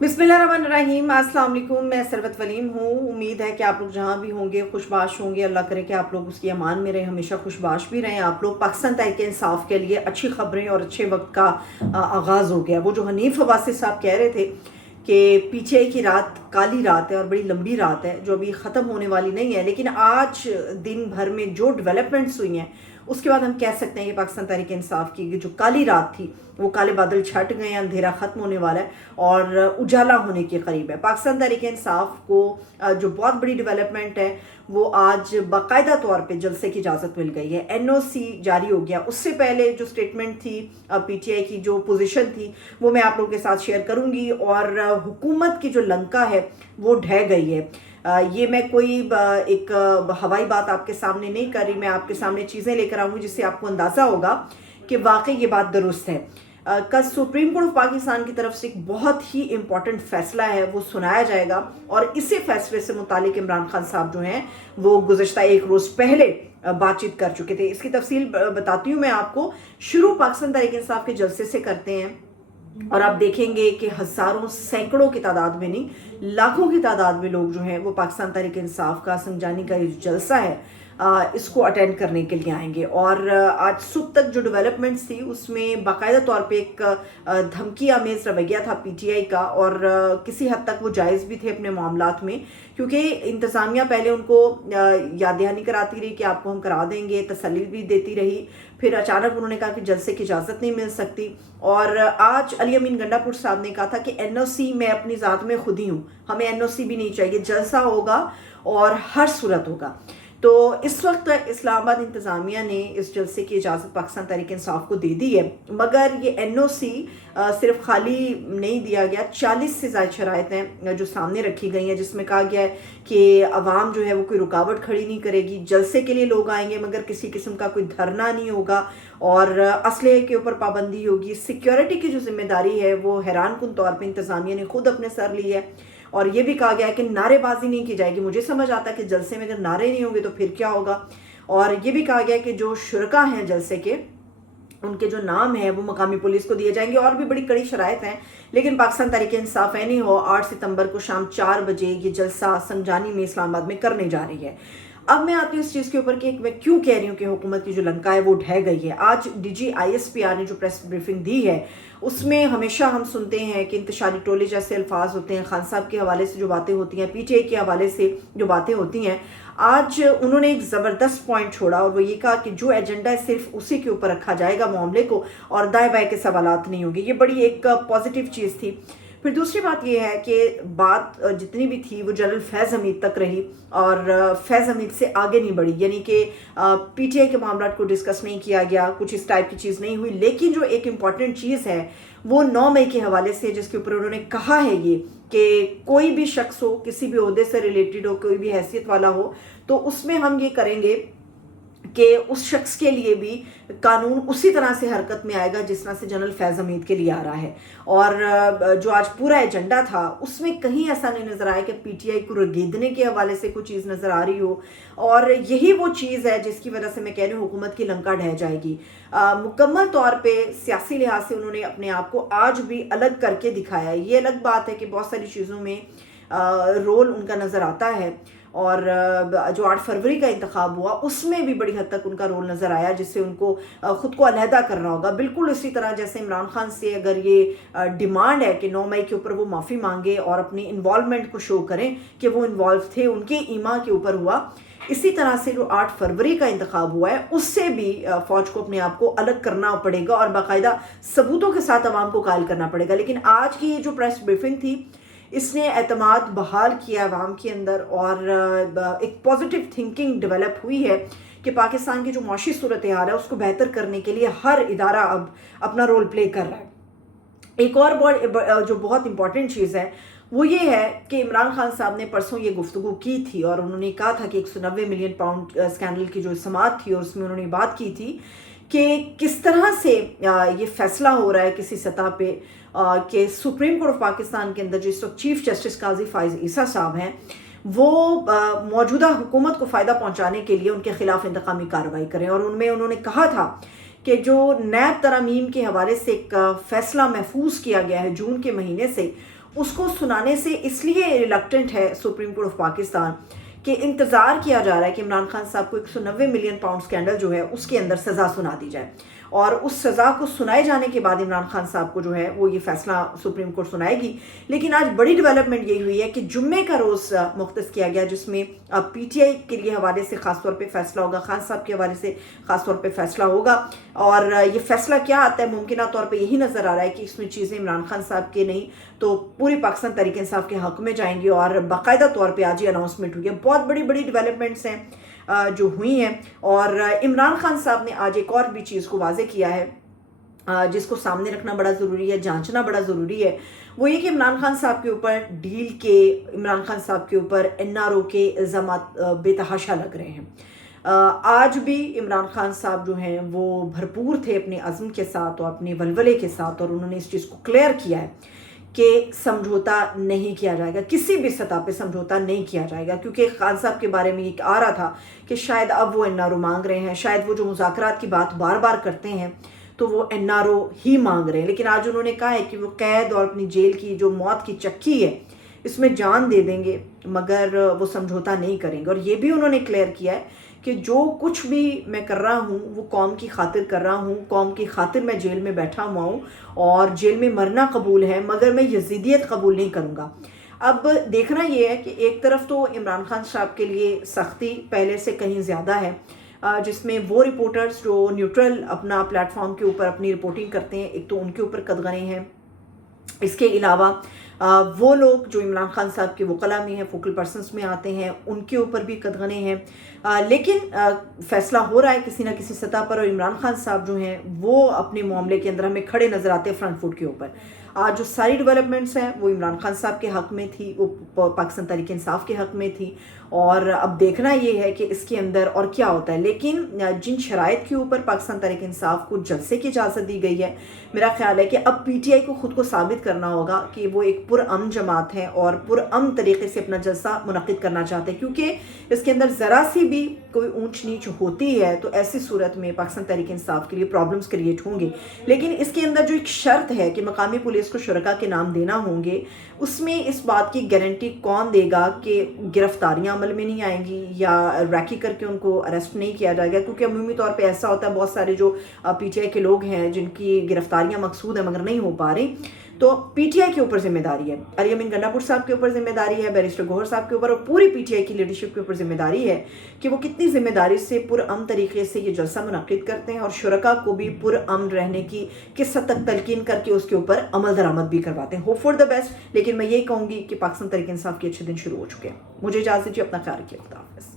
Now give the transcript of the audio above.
बिस्मिल्लाहिर्रहमानिर्रहीम। अस्सलाम वालेकुम। मैं सरवत वलीम हूँ। उम्मीद है कि आप लोग जहाँ भी होंगे खुशबाश होंगे। अल्लाह करे कि आप लोग उसकी अमान में रहें, हमेशा खुशबाश भी रहें। आप लोग पाकिस्तान तहरीक इंसाफ के लिए अच्छी खबरें और अच्छे वक्त का आगाज़ हो गया। वो जो हनीफ अब्बासी साहब कह रहे थे कि पीछे की रात काली रात है और बड़ी लंबी रात है जो अभी ख़त्म होने वाली नहीं है, लेकिन आज दिन भर में जो डेवलपमेंट्स हुई हैं उसके बाद हम कह सकते हैं कि पाकिस्तान तहरीक इंसाफ की जो काली रात थी वो काले बादल छट गए, अंधेरा ख़त्म होने वाला है और उजाला होने के करीब है। पाकिस्तान तहरीक इंसाफ को जो बहुत बड़ी डेवलपमेंट है वो आज बाकायदा तौर पे जलसे की इजाज़त मिल गई है। एनओसी जारी हो गया। उससे पहले जो स्टेटमेंट थी पीटीआई की, जो पोजीशन थी, वो मैं आप लोगों के साथ शेयर करूंगी। और हुकूमत की जो लंका है वो ढह गई है। ये मैं कोई एक हवाई बात आपके सामने नहीं कर रही, मैं आपके सामने चीज़ें लेकर आऊँगी जिससे आपको अंदाज़ा होगा कि वाकई ये बात दुरुस्त है। कल सुप्रीम कोर्ट ऑफ पाकिस्तान की तरफ से एक बहुत ही इम्पॉर्टेंट फैसला है वो सुनाया जाएगा और इसी फैसले से मुतालिक इमरान खान साहब जो हैं वो गुज़श्ता एक रोज़ पहले बातचीत कर चुके थे। इसकी तफसील बताती हूँ मैं आपको। शुरू पाकिस्तान तहरीक इंसाफ के जलसे से करते हैं और आप देखेंगे कि हज़ारों सैकड़ों की तादाद में नहीं, लाखों की तादाद में लोग जो हैं वो पाकिस्तान तहरीक इंसाफ का संजानी का ये जलसा है इसको अटेंड करने के लिए आएंगे। और आज सुबह तक जो डेवलपमेंट्स थी उसमें बाकायदा तौर पे एक धमकी आमेज रवैया था पीटीआई का और किसी हद तक वो जायज़ भी थे अपने मामलात में, क्योंकि इंतज़ामिया पहले उनको याद दहानी कराती रही कि आपको हम करा देंगे, तसल्ली भी देती रही। फिर अचानक उन्होंने कहा कि जलसे की इजाज़त नहीं मिल सकती। और आज अली अमीन गंडापुर साहब ने कहा था कि एनओसी मैं अपनी ज़ात में खुद ही हूँ, हमें एनओसी भी नहीं चाहिए, जलसा होगा और हर सूरत होगा। तो इस वक्त इस्लामाबाद इंतज़ामिया ने इस जलसे की इजाज़त पाकिस्तान तहरीक इंसाफ को दे दी है, मगर ये एनओसी सिर्फ खाली नहीं दिया गया। 40 से ज़्यादा शराइतें जो सामने रखी गई हैं जिसमें कहा गया है कि अवाम जो है वो कोई रुकावट खड़ी नहीं करेगी, जलसे के लिए लोग आएंगे मगर किसी किस्म का कोई धरना नहीं होगा और असलहे के ऊपर पाबंदी होगी। सिक्योरिटी की जो जिम्मेदारी है वो हैरान कुन तौर पर इंतज़ामिया ने खुद अपने सर ली है और ये भी कहा गया है कि नारेबाजी नहीं की जाएगी। मुझे समझ आता है कि जलसे में अगर नारे नहीं होंगे तो फिर क्या होगा। और ये भी कहा गया है कि जो शुरका हैं जलसे के, उनके जो नाम है वो मकामी पुलिस को दिए जाएंगे। और भी बड़ी कड़ी शराइत हैं, लेकिन पाकिस्तान तहरीक इंसाफ नहीं हो 8 सितंबर को शाम 4 बजे ये जलसा संजानी में इस्लामाबाद में करने जा रही है। अब मैं आती हूँ इस चीज़ के ऊपर कि मैं क्यों कह रही हूँ कि हुकूमत की जो लंका है वो ढह गई है। आज डीजी आईएसपीआर ने जो प्रेस ब्रीफिंग दी है उसमें हमेशा हम सुनते हैं कि इंतशारी टोले जैसे अल्फाज होते हैं, खान साहब के हवाले से जो बातें होती हैं, पीटीआई के हवाले से जो बातें होती हैं। आज उन्होंने एक ज़बरदस्त पॉइंट छोड़ा और वो ये कहा कि जो एजेंडा है सिर्फ उसी के ऊपर रखा जाएगा मामले को और दाएं बाएं के सवालात नहीं होंगे। ये बड़ी एक पॉजिटिव चीज़ थी। फिर दूसरी बात यह है कि बात जितनी भी थी वो जनरल फैज़ हमीद तक रही और फैज़ हमीद से आगे नहीं बढ़ी, यानी कि पीटीआई के मामला को डिस्कस नहीं किया गया, कुछ इस टाइप की चीज़ नहीं हुई। लेकिन जो एक इम्पॉर्टेंट चीज़ है वो 9 मई के हवाले से, जिसके ऊपर उन्होंने कहा है ये कि कोई भी शख्स हो, किसी भी ओहदे से रिलेटेड हो, कोई भी हैसियत वाला हो, तो उसमें हम ये करेंगे कि उस शख्स के लिए भी कानून उसी तरह से हरकत में आएगा जिस तरह से जनरल फैज़ हमीद के लिए आ रहा है। और जो आज पूरा एजेंडा था उसमें कहीं ऐसा नहीं नज़र आया कि पीटीआई को रगेदने के हवाले से कोई चीज़ नज़र आ रही हो। और यही वो चीज़ है जिसकी वजह से मैं कह रही हूँ हुकूमत की लंका ढह जाएगी। मुकम्मल तौर पर सियासी लिहाज से उन्होंने अपने आप को आज भी अलग करके दिखाया है। ये अलग बात है कि बहुत सारी चीज़ों में रोल उनका नज़र आता है और जो 8 फरवरी का इंतखाब हुआ उसमें भी बड़ी हद तक उनका रोल नज़र आया, जिससे उनको ख़ुद को अलहदा करना होगा। बिल्कुल इसी तरह जैसे इमरान खान से अगर ये डिमांड है कि 9 मई के ऊपर वो माफ़ी मांगे और अपनी इन्वॉल्वमेंट को शो करें कि वो इन्वॉल्व थे, उनके ईमा के ऊपर हुआ, इसी तरह से जो 8 फरवरी का इंतखाब हुआ है उससे भी फ़ौज को अपने आप को अलग करना पड़ेगा और बाकायदा सबूतों के साथ आवाम को कायल करना पड़ेगा। लेकिन आज की जो प्रेस ब्रीफिंग थी इसने एतमाद बहाल किया अवाम के अंदर और एक पॉजिटिव थिंकिंग डेवलप हुई है कि पाकिस्तान की जो माशी सूरत हाल है उसको बेहतर करने के लिए हर इदारा अब अपना रोल प्ले कर रहा है। एक और जो बहुत इंपॉर्टेंट चीज़ है वो ये है कि इमरान खान साहब ने परसों ये गुफ्तगू की थी और उन्होंने कहा था कि 190 मिलियन पाउंड स्कैंडल की जो समात थी और उसमें उन्होंने बात की थी कि किस तरह से ये फैसला हो रहा है किसी सतह पे कि सुप्रीम कोर्ट ऑफ पाकिस्तान के अंदर जो इस वक्त चीफ जस्टिस काजी फाइज ईसा साहब हैं वो मौजूदा हुकूमत को फ़ायदा पहुंचाने के लिए उनके खिलाफ इंतकामी कार्रवाई करें। और उनमें उन्होंने कहा था कि जो नैब तरमीम के हवाले से एक फ़ैसला महफूज किया गया है जून के महीने से, اس کو سنانے سے اس لیے ریلکٹنٹ ہے سپریم کورٹ آف پاکستان کہ انتظار کیا جا رہا ہے کہ عمران خان صاحب کو 190 ملین پاؤنڈ اسکینڈل جو ہے اس کے اندر سزا سنا دی جائے، اور اس سزا کو سنائے جانے کے بعد عمران خان صاحب کو جو ہے وہ یہ فیصلہ سپریم کورٹ سنائے گی۔ لیکن آج بڑی ڈیولپمنٹ یہی ہوئی ہے کہ جمعے کا روز مختص کیا گیا، جس میں پی ٹی آئی کے لیے حوالے سے خاص طور پہ فیصلہ ہوگا، خان صاحب کے حوالے سے خاص طور پہ فیصلہ ہوگا، اور یہ فیصلہ کیا آتا ہے ممکنہ طور پہ یہی نظر آ رہا ہے کہ اس میں چیزیں عمران خان صاحب کے نہیں تو پوری پاکستان تحریک انصاف کے حق میں جائیں گی، اور باقاعدہ طور پہ آج یہ اناؤنسمنٹ ہوئی ہے۔ بہت بڑی بڑی ڈیولپمنٹس ہیں جو ہوئی ہیں، اور عمران خان صاحب نے آج ایک اور بھی چیز کو واضح کیا ہے جس کو سامنے رکھنا بڑا ضروری ہے، جانچنا بڑا ضروری ہے، وہ یہ کہ عمران خان صاحب کے اوپر ڈیل کے، عمران خان صاحب کے اوپر NRO کے الزامات بے تحاشا لگ رہے ہیں۔ آج بھی عمران خان صاحب جو ہیں وہ بھرپور تھے اپنے عزم کے ساتھ اور اپنے ولولے کے ساتھ، اور انہوں نے اس چیز کو کلیئر کیا ہے کہ سمجھوتا نہیں کیا جائے گا، کسی بھی سطح پہ سمجھوتا نہیں کیا جائے گا، کیونکہ خان صاحب کے بارے میں یہ آ رہا تھا کہ شاید اب وہ NRO مانگ رہے ہیں، شاید وہ جو مذاکرات کی بات بار بار کرتے ہیں تو وہ NRO ہی مانگ رہے ہیں، لیکن آج انہوں نے کہا ہے کہ وہ قید اور اپنی جیل کی جو موت کی چکی ہے اس میں جان دے دیں گے، مگر وہ سمجھوتا نہیں کریں گے۔ اور یہ بھی انہوں نے کلیئر کیا ہے کہ جو کچھ بھی میں کر رہا ہوں وہ قوم کی خاطر کر رہا ہوں، قوم کی خاطر میں جیل میں بیٹھا ہوا ہوں، اور جیل میں مرنا قبول ہے، مگر میں یزیدیت قبول نہیں کروں گا۔ اب دیکھنا یہ ہے کہ ایک طرف تو عمران خان صاحب کے لیے سختی پہلے سے کہیں زیادہ ہے، جس میں وہ رپورٹرز جو نیوٹرل اپنا پلیٹ فارم کے اوپر اپنی رپورٹنگ کرتے ہیں، ایک تو ان کے اوپر قدغنیں ہیں، اس کے علاوہ وہ لوگ جو عمران خان صاحب کے وکلاء میں ہیں، فوکل پرسنز میں آتے ہیں، ان کے اوپر بھی قدغنیں ہیں، لیکن فیصلہ ہو رہا ہے کسی نہ کسی سطح پر، اور عمران خان صاحب جو ہیں وہ اپنے معاملے کے اندر ہمیں کھڑے نظر آتے ہیں فرنٹ فٹ کے اوپر۔ آج جو ساری ڈیولپمنٹس ہیں وہ عمران خان صاحب کے حق میں تھی، وہ پاکستان تحریک انصاف کے حق میں تھی، اور اب دیکھنا یہ ہے کہ اس کے اندر اور کیا ہوتا ہے۔ لیکن جن شرائط کے اوپر پاکستان تحریک انصاف کو جلسے کی اجازت دی گئی ہے، میرا خیال ہے کہ اب پی ٹی آئی کو خود کو ثابت کرنا ہوگا کہ وہ ایک پرامن جماعت ہے اور پرامن طریقے سے اپنا جلسہ منعقد کرنا چاہتے ہیں، کیونکہ اس کے اندر ذرا سی بھی کوئی اونچ نیچ ہوتی ہے تو ایسی صورت میں پاکستان تحریک انصاف کے لیے پرابلمز کریٹ ہوں گے۔ لیکن اس کے اندر جو ایک شرط ہے کہ مقامی پولیس کو شرکاء کے نام دینا ہوں گے، اس میں اس بات کی گارنٹی کون دے گا کہ گرفتاریاں عمل میں نہیں آئیں گی یا ریکی کر کے ان کو اریسٹ نہیں کیا جائے گا، کیونکہ عمومی طور پہ ایسا ہوتا ہے بہت سارے جو پی ٹی آئی کے لوگ ہیں جن کی گرفتاریاں مقصود ہیں مگر نہیں ہو پا رہی، تو پی ٹی آئی کے اوپر ذمہ داری ہے، علی امین گنڈا پور صاحب کے اوپر ذمہ داری ہے، بیرسٹر گوہر صاحب کے اوپر، اور پوری پی ٹی آئی کی لیڈرشپ کے اوپر ذمہ داری ہے کہ وہ کتنی ذمہ داری سے پرامن طریقے سے یہ جلسہ منعقد کرتے ہیں، اور شرکاء کو بھی پرامن رہنے کی کس حد تک تلقین کر کے اس کے اوپر عمل درآمد بھی کرواتے ہیں۔ ہوپ فار دا بیسٹ، لیکن میں یہی کہوں گی کہ پاکستان تحریک انصاف کے اچھے دن شروع ہو چکے ہیں۔ مجھے اجازت دیجیے، اپنا خیال رکھیے، خدا حافظ۔